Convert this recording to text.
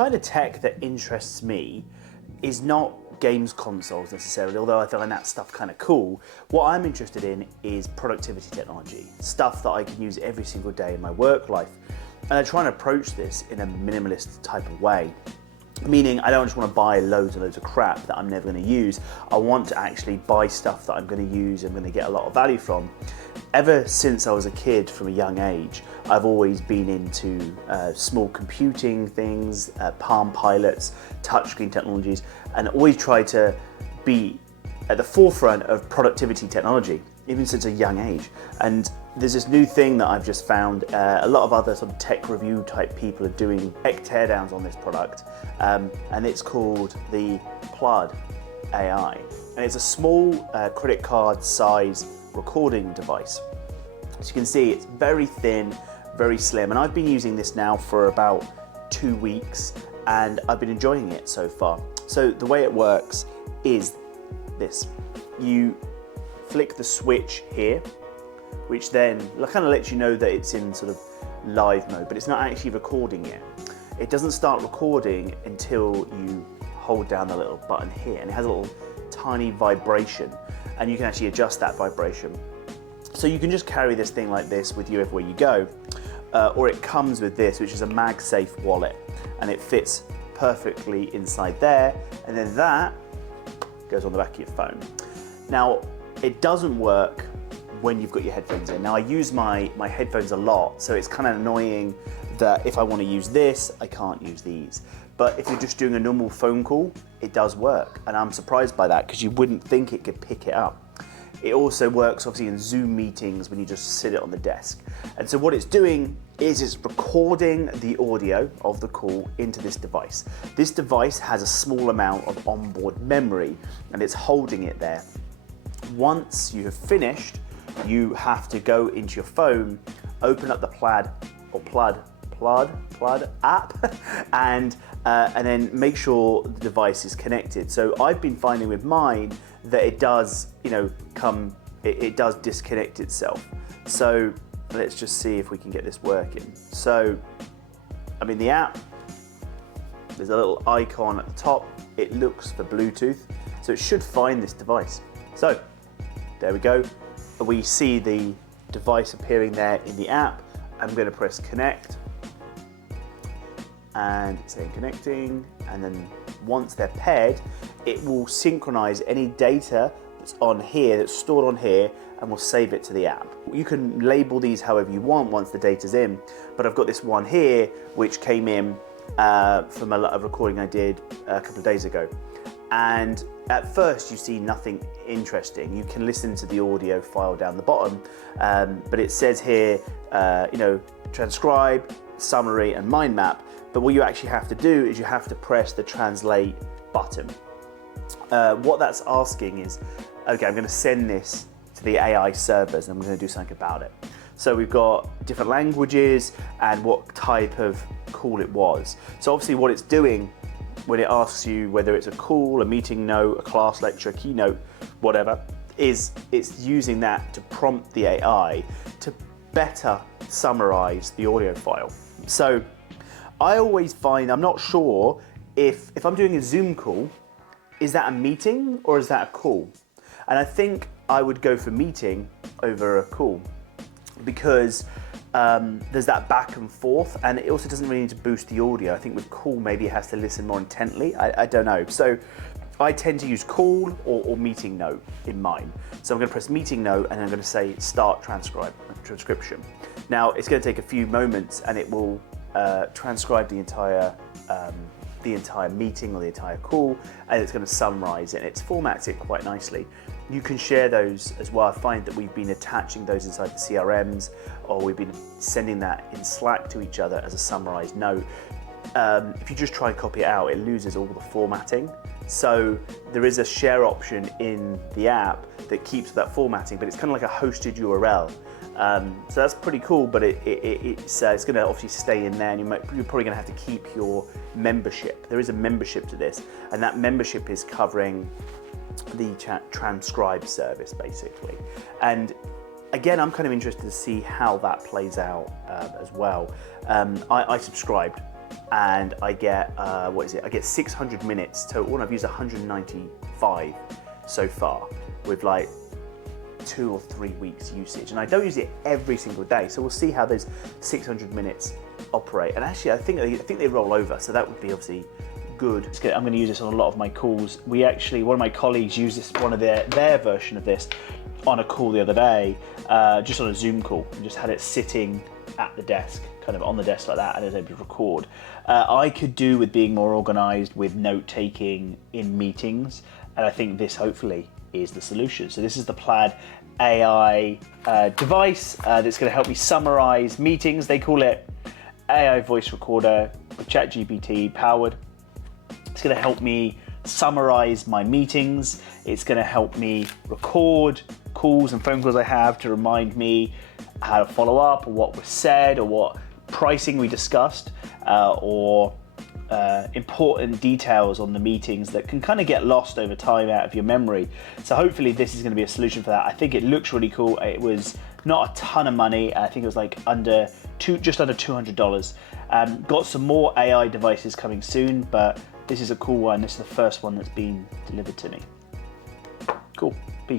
kind of tech that interests me is not games consoles necessarily, although I find that stuff kind of cool. What I'm interested in is productivity technology, stuff that I can use every single day in my work life. And I try and approach this in a minimalist type of way. Meaning I don't just want to buy loads and loads of crap that I'm never going to use. I want to actually buy stuff that I'm going to use and going to get a lot of value from. Ever since I was a kid, from a young age, I've always been into small computing things, Palm Pilots, touchscreen technologies, and always try to be at the forefront of productivity technology, even since a young age. And there's this new thing that I've just found. A lot of other sort of tech review type people are doing tech teardowns on this product, and it's called the Plaud AI. And it's a small credit card size recording device. As you can see, it's very thin, very slim, and I've been using this now for about 2 weeks, and I've been enjoying it so far. So the way it works is this. You flick the switch here, which then kind of lets you know that it's in sort of live mode, but it's not actually recording yet. It doesn't start recording until you hold down the little button here, and it has a little tiny vibration, and you can actually adjust that vibration. So you can just carry this thing like this with you everywhere you go, or it comes with this, which is a MagSafe wallet, and it fits perfectly inside there, and then that goes on the back of your phone. Now, it doesn't work when you've got your headphones in. Now, I use my headphones a lot, so it's kind of annoying that if I want to use this, I can't use these. But if you're just doing a normal phone call, it does work, and I'm surprised by that because you wouldn't think it could pick it up. It also works obviously in Zoom meetings when you just sit it on the desk. And so what it's doing is it's recording the audio of the call into this device. This device has a small amount of onboard memory, and it's holding it there. Once you have finished, you have to go into your phone, open up the Plaud app, and then make sure the device is connected. So I've been finding with mine that it does, it does disconnect itself. So let's just see if we can get this working. So I'm in the app. There's a little icon at the top. It looks for Bluetooth, so it should find this device. So there we go. We see the device appearing there in the app. I'm going to press connect, and it's saying connecting, and then once they're paired, it will synchronize any data that's on here, that's stored on here, and will save it to the app. You can label these however you want once the data's in, but I've got this one here which came in from a recording I did a couple of days ago. And at first you see nothing interesting. You can listen to the audio file down the bottom, but it says here, transcribe, summary, and mind map. But what you actually have to do is you have to press the translate button. What that's asking is, okay, I'm going to send this to the AI servers, and I'm going to do something about it. So we've got different languages and what type of call it was. So obviously what it's doing when it asks you whether it's a call, a meeting note, a class lecture, a keynote, whatever, is it's using that to prompt the AI to better summarize the audio file. So I always find, I'm not sure if I'm doing a Zoom call, is that a meeting or is that a call? And I think I would go for meeting over a call, because there's that back and forth, and it also doesn't really need to boost the audio. I think with call, maybe it has to listen more intently. I don't know. So I tend to use call or meeting note in mine. So I'm going to press meeting note, and I'm going to say start transcription. Now it's going to take a few moments, and it will transcribe the entire meeting or the entire call, and it's going to summarize it, and it formats it quite nicely. You can share those as well. I find that we've been attaching those inside the CRMs, or we've been sending that in Slack to each other as a summarized note. If you just try and copy it out, it loses all the formatting. So there is a share option in the app that keeps that formatting, but it's kind of like a hosted URL. So that's pretty cool, but it's going to obviously stay in there, and you're probably going to have to keep your membership. There is a membership to this, and that membership is covering the transcribe service basically. And again, I'm kind of interested to see how that plays out as well. I subscribed and I get, what is it? I get 600 minutes total, and I've used 195 so far with like 2 or 3 weeks usage. And I don't use it every single day, so we'll see how those 600 minutes operate. And actually, I think they roll over, so that would be obviously good. I'm going to use this on a lot of my calls. We actually, one of my colleagues used this, one of their version of this on a call the other day, just on a Zoom call, and just had it sitting at the desk, kind of on the desk like that, and it was able to record. I could do with being more organized with note taking in meetings, and I think this hopefully is the solution. So this is the Plaud AI device that's going to help me summarize meetings. They call it AI voice recorder with ChatGPT powered. It's going to help me summarize my meetings. It's going to help me record calls and phone calls I have to remind me how to follow up, or what was said, or what pricing we discussed, or important details on the meetings that can kind of get lost over time out of your memory. So hopefully this is going to be a solution for that. I think it looks really cool. It was not a ton of money. I think it was like just under $200. Got some more AI devices coming soon, but this is a cool one. This is the first one that's been delivered to me. Cool. Peace.